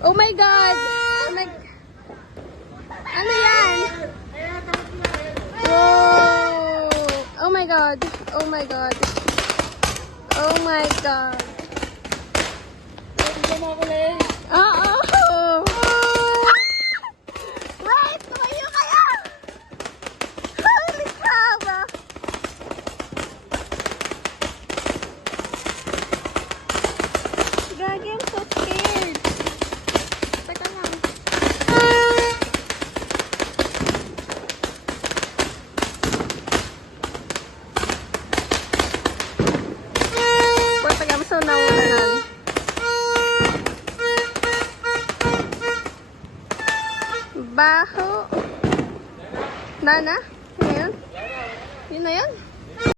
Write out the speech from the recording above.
Oh my God! Oh my... Ano yan? Whoa! Oh my God! Oh my God! Oh my God! Oo! Wait! Tumayo kayo! Holy crap! Gagi, I'm so scared. Teka lang. Wait, I'm so nawalan. Baho. Nana? Yun na yun? Yun na yun?